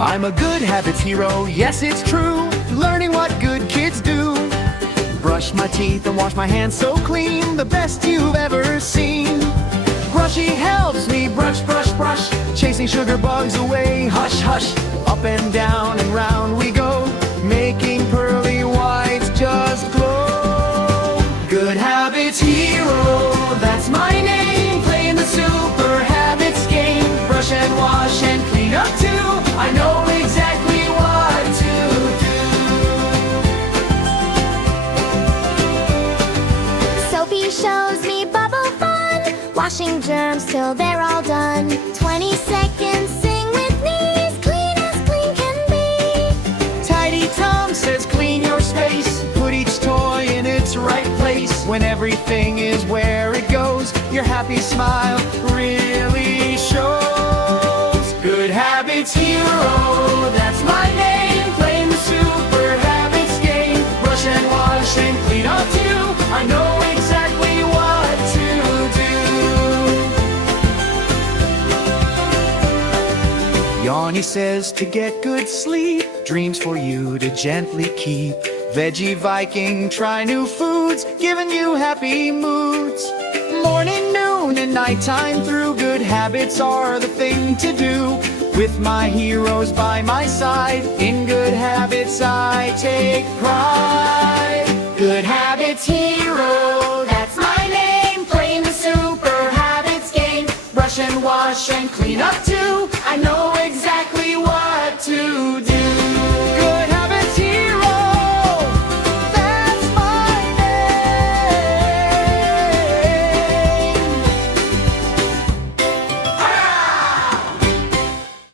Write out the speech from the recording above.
I'm a good habits hero, yes it's true, learning what good kids do. Brush my teeth and wash my hands so clean, the best you've ever seen. Brushy helps me brush, brush, brush, chasing sugar bugs away, hush, hush. Up and down and round we go, making pearly whites just glow. Good habits hero, that's my name, playing the super habits game. Brush and wash and clean up too, I know exactly what to do. Soapy shows me bubble fun, washing germs till they're all done. 20 seconds, sing with me, as clean can be. Tidy Tom says clean your space, put each toy in its right place. When everything is where it goes, your happy smile really shows. Good habits hero, that's my name, playing the super habits game. Brush and wash and clean up too, I know exactly what to do. Yawny says to get good sleep, dreams for you to gently keep. Veggie Viking, try new foods, giving you happy moods. Morning, noon, and nighttime through, good habits are the thing to do. With my heroes by my side, in good habits I take pride. Good habits hero, that's my name, playing the super habits game. Brush and wash and clean up too, I know exactly what to do.